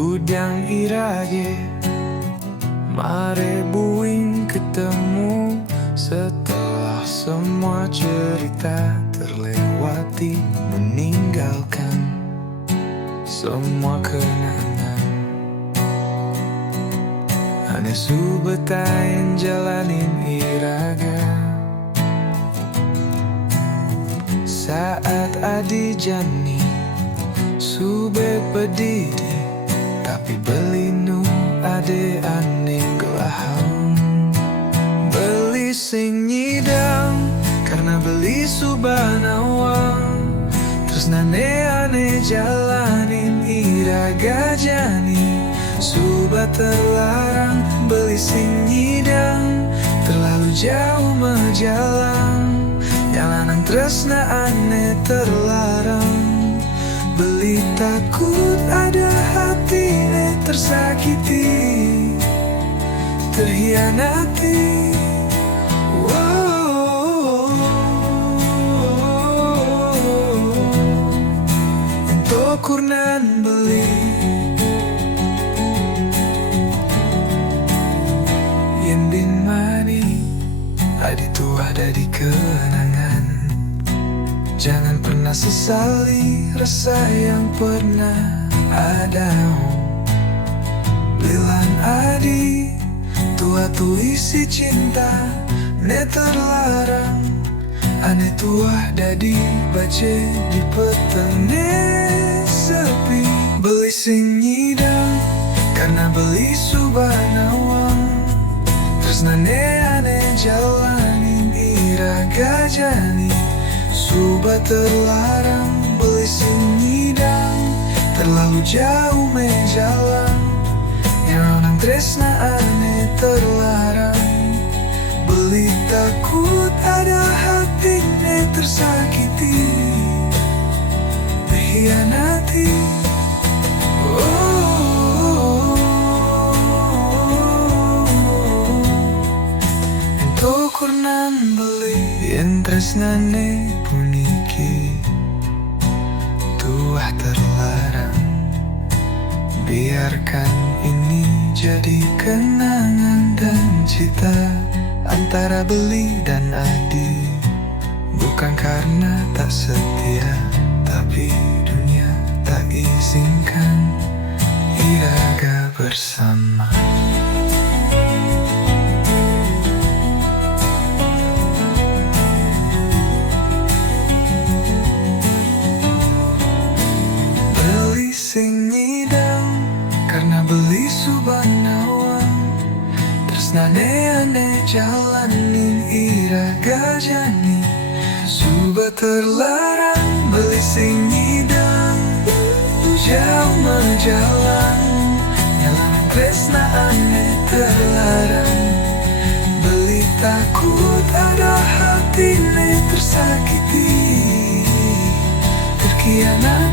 Udang irage mare buing ketemu. Setelah semua cerita terlewati, meninggalkan semua kenangan. Hanya subetain jalanin iraga. Saat adi jani sube pedidi, tapi belinu ade ane gelahang. Beli sing nyidang karena beli subanawang. Terus nane ane jalanin iraga jani. Suba terlarang beli sing nyidang, terlalu jauh menjalang. Jalanan tresna ane terlarang. Beli takut ada hati ne tersakiti, terhianati. Untuk kurnan beli Yendin mani adi tua ada di kenangan. Jangan pernah sesali rasa yang pernah ada. Bilang adi tua tu isi cinta ne terlarang. Ane tua dadi bace di petene sepi. Beli sing nyidang karena beli subanawang. Terus nane ane jalanin iraga jani. Suba terlarang beli sing nyidang, terlalu jauh menjalang. Yang tresna ane terlarang. Beli takut ada hati ne tersakiti, terhianati. Untuk kurnan beli yang tresnane puniki, tuah terlarang. Biarkan ini jadi kenangan dan cita antara beli dan adi. Bukan karena tak setia, tapi dunia tak izinkan iraga bersama. Beli sing nyidang karena beli subanawang. Terus nane ane jalanin iraga jani. Suba terlarang beli sing nyidang, jauh menjalang. Jalanan tresna ane terlarang. Beli takut ada hati ne tersakiti, terkianati.